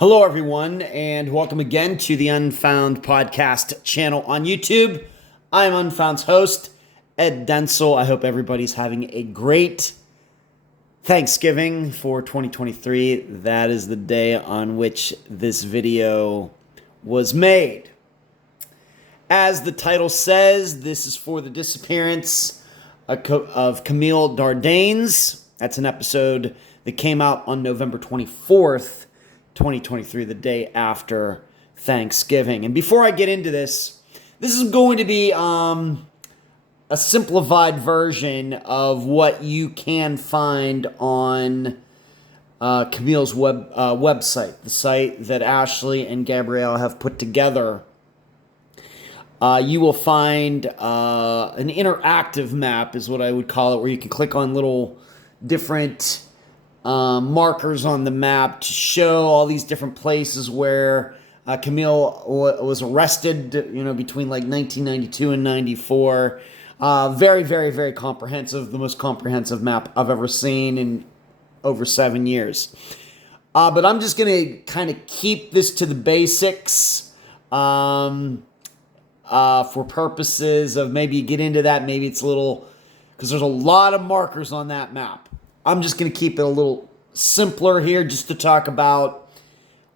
Hello, everyone, and welcome again to the Unfound Podcast Channel on YouTube. I'm Unfound's host, Ed Denzel. I hope everybody's having a great Thanksgiving for 2023. That is the day on which this video was made. As the title says, this is for the disappearance of Camille Dardanes. That's an episode that came out on November 24th, 2023, the day after Thanksgiving. And before I get into this is going to be a simplified version of what you can find on Camille's website, the site that Ashley and Gabrielle have put together. You will find an interactive map, is what I would call it, where you can click on little different markers on the map to show all these different places where Camille was arrested, between like 1992 and 94. Very, very, very comprehensive. The most comprehensive map I've ever seen in over 7 years. But I'm just going to kind of keep this to the basics for purposes of maybe you get into that. Maybe it's a little, because there's a lot of markers on that map. I'm just going to keep it a little simpler here just to talk about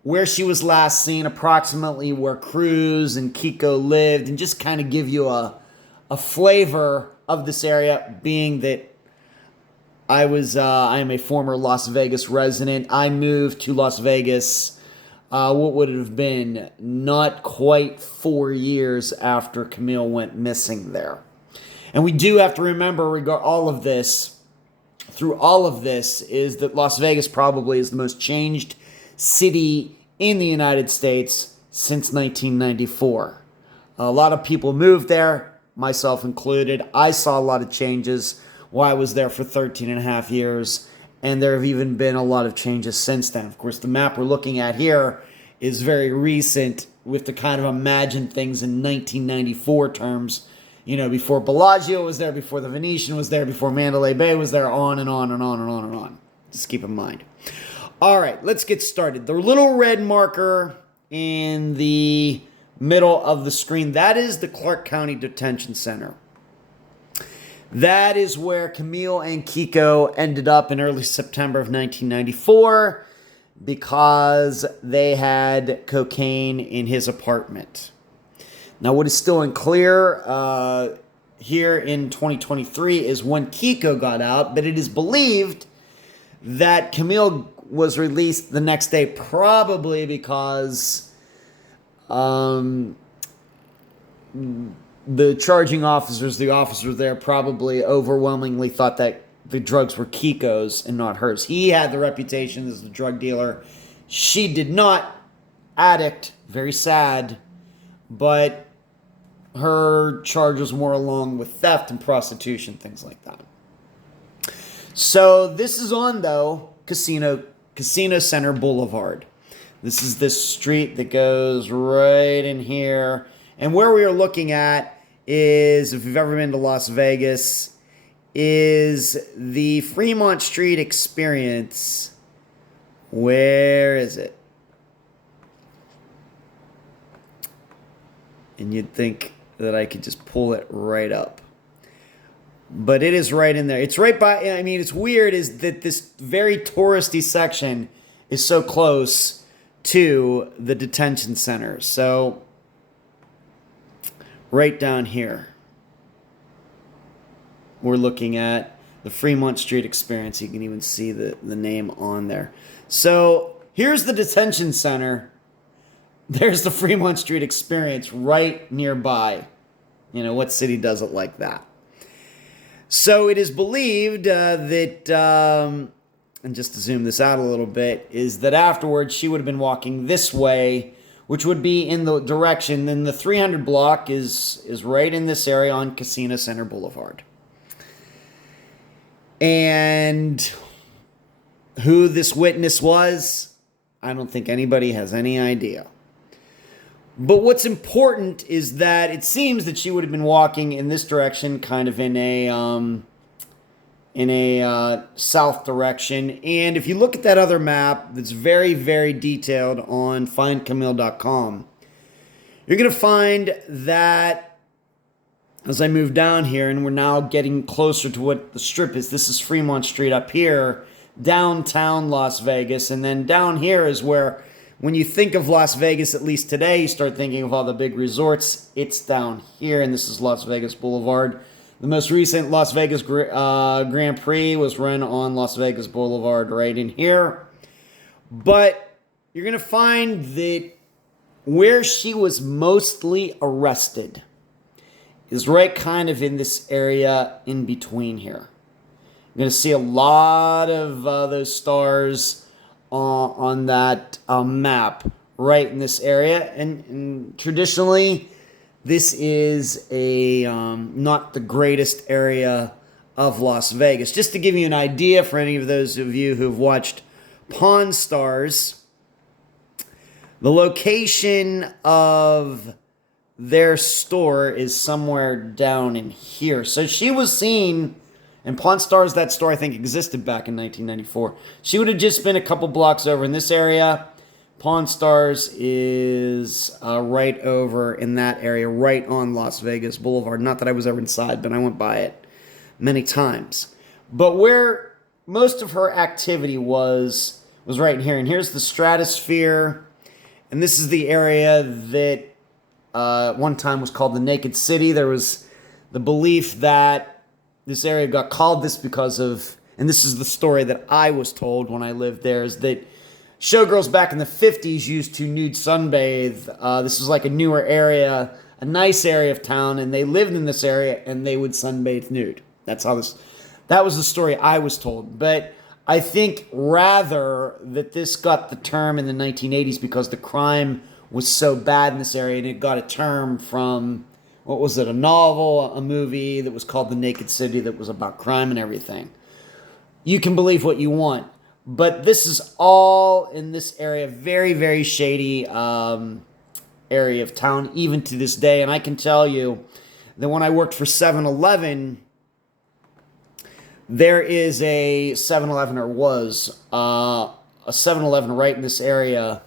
where she was last seen, approximately where Cruz and Kiko lived, and just kind of give you a flavor of this area, being that I am a former Las Vegas resident. I moved to Las Vegas, what would it have been, not quite 4 years after Camille went missing there. And we do have to remember, through all of this, is that Las Vegas probably is the most changed city in the United States since 1994. A lot of people moved there, myself included. I saw a lot of changes while I was there for 13 and a half years, and there have even been a lot of changes since then. Of course, the map we're looking at here is very recent, with the kind of imagined things in 1994 terms. Before Bellagio was there, before the Venetian was there, before Mandalay Bay was there, on and on and on and on and on. Just keep in mind. All right, let's get started. The little red marker in the middle of the screen, that is the Clark County Detention Center. That is where Camille and Kiko ended up in early September of 1994 because they had cocaine in his apartment. Now, what is still unclear here in 2023 is when Kiko got out, but it is believed that Camille was released the next day, probably because the charging officers, the officers there, probably overwhelmingly thought that the drugs were Kiko's and not hers. He had the reputation as the drug dealer. She did not. Addict, very sad, but her charges more along with theft and prostitution, things like that. So this is on, though, Casino Center Boulevard. This is this street that goes right in here. And where we are looking at is, if you've ever been to Las Vegas, is the Fremont Street Experience. Where is it? And you'd think that I could just pull it right up. But it is right in there. It's right by, it's weird is that this very touristy section is so close to the detention center. So, right down here, we're looking at the Fremont Street Experience. You can even see the name on there. So, here's the detention center. There's the Fremont Street Experience right nearby. What city does it like that? So it is believed that, and just to zoom this out a little bit, is that afterwards she would have been walking this way, which would be in the direction, then the 300 block is right in this area on Casino Center Boulevard. And who this witness was, I don't think anybody has any idea. But what's important is that it seems that she would have been walking in this direction, kind of in a in a south direction. And if you look at that other map that's very, very detailed on findcamille.com, you're going to find that as I move down here, and we're now getting closer to what the strip is. This is Fremont Street up here, downtown Las Vegas. And then down here is where, when you think of Las Vegas, at least today, you start thinking of all the big resorts. It's down here, and this is Las Vegas Boulevard. The most recent Las Vegas Grand Prix was run on Las Vegas Boulevard right in here. But you're going to find that where she was mostly arrested is right kind of in this area in between here. You're going to see a lot of those stars on that map right in this area. And traditionally, this is a not the greatest area of Las Vegas. Just to give you an idea for any of those of you who've watched Pawn Stars, the location of their store is somewhere down in here. So she was seen, and Pawn Stars, that store I think existed back in 1994. She would have just been a couple blocks over in this area. Pawn Stars is right over in that area, right on Las Vegas Boulevard. Not that I was ever inside, but I went by it many times. But where most of her activity was right in here. And here's the Stratosphere. And this is the area that one time was called the Naked City. There was the belief that this area got called this because of, and this is the story that I was told when I lived there, is that showgirls back in the 50s used to nude sunbathe. This was like a newer area, a nice area of town, and they lived in this area, and they would sunbathe nude. That was the story I was told. But I think rather that this got the term in the 1980s because the crime was so bad in this area, and it got a term from, what was it, a novel, a movie that was called The Naked City that was about crime and everything. You can believe what you want. But this is all in this area, very, very shady area of town, even to this day. And I can tell you that when I worked for 7-Eleven, there is a 7-Eleven, or was a 7-Eleven right in this area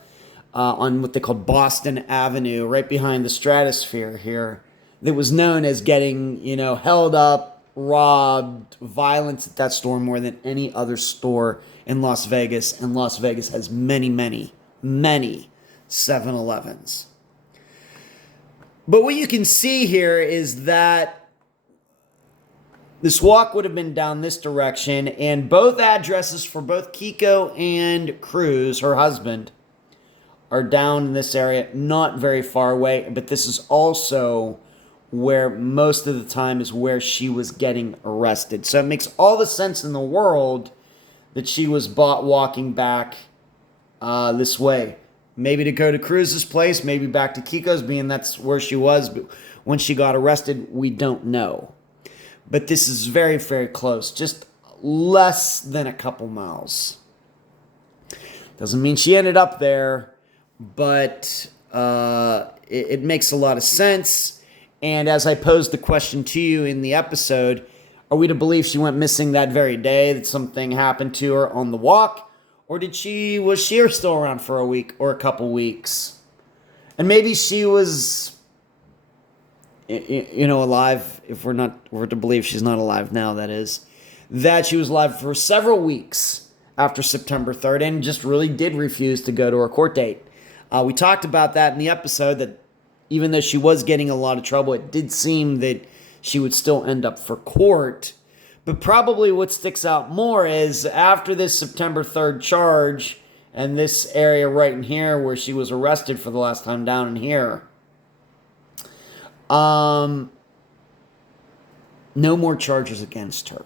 on what they called Boston Avenue, right behind the Stratosphere here, that was known as getting, held up, robbed, violence at that store more than any other store in Las Vegas, and Las Vegas has many, many, many 7-Elevens. But what you can see here is that this walk would have been down this direction, and both addresses for both Kiko and Cruz, her husband, are down in this area, not very far away, but this is also where most of the time is where she was getting arrested. So it makes all the sense in the world that she was walking back this way. Maybe to go to Cruz's place, maybe back to Kiko's, being that's where she was. But when she got arrested, we don't know. But this is very, very close. Just less than a couple miles. Doesn't mean she ended up there, but it makes a lot of sense. And as I posed the question to you in the episode, are we to believe she went missing that very day, that something happened to her on the walk? Or was she still around for a week or a couple weeks? And maybe she was, alive, if we're to believe she's not alive now, that is. That she was alive for several weeks after September 3rd and just really did refuse to go to her court date. We talked about that in the episode, that even though she was getting a lot of trouble, it did seem that she would still end up for court. But probably what sticks out more is after this September 3rd charge and this area right in here where she was arrested for the last time down in here, no more charges against her.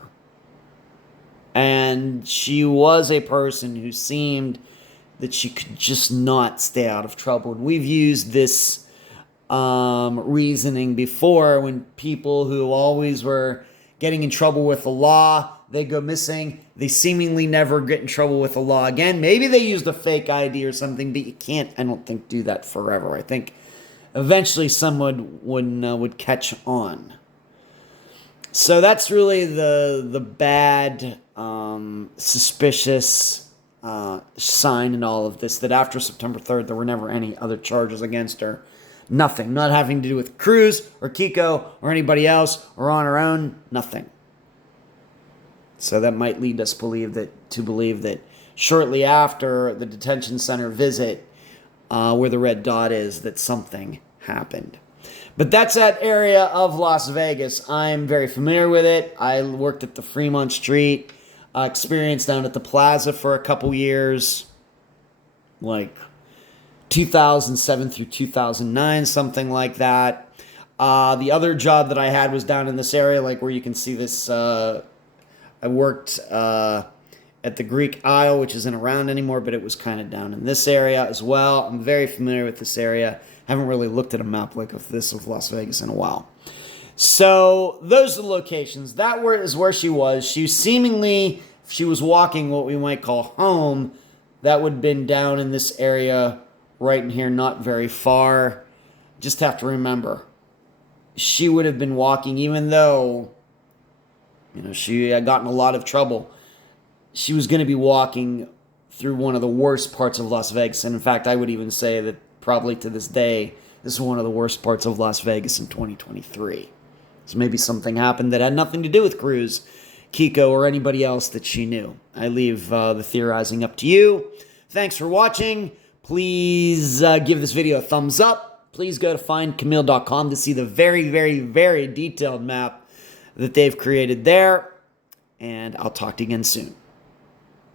And she was a person who seemed that she could just not stay out of trouble. And we've used this reasoning before, when people who always were getting in trouble with the law, they go missing, they seemingly never get in trouble with the law again. Maybe they used a fake ID or something, but you can't, I don't think, do that forever. I think eventually someone would catch on. So that's really the bad, suspicious sign in all of this, that after September 3rd, there were never any other charges against her. Nothing. Not having to do with Cruz or Kiko or anybody else or on her own. Nothing. So that might lead us to believe that shortly after the detention center visit, where the red dot is, that something happened. But that's that area of Las Vegas. I'm very familiar with it. I worked at the Fremont Street experience down at the Plaza for a couple years, like 2007 through 2009, something like that. The other job that I had was down in this area, like where you can see this. I worked at the Greek Isle, which isn't around anymore, but it was kind of down in this area as well. I'm very familiar with this area. Haven't really looked at a map like this of Las Vegas in a while. So those are the locations. That is where she was. She was walking what we might call home. That would have been down in this area right in here, not very far. Just have to remember, she would have been walking, even though, she had gotten a lot of trouble. She was going to be walking through one of the worst parts of Las Vegas. And in fact, I would even say that probably to this day, this is one of the worst parts of Las Vegas in 2023. So maybe something happened that had nothing to do with Cruz, Kiko, or anybody else that she knew. I leave the theorizing up to you. Thanks for watching. Please give this video a thumbs up. Please go to findcamille.com to see the very, very, very detailed map that they've created there. And I'll talk to you again soon.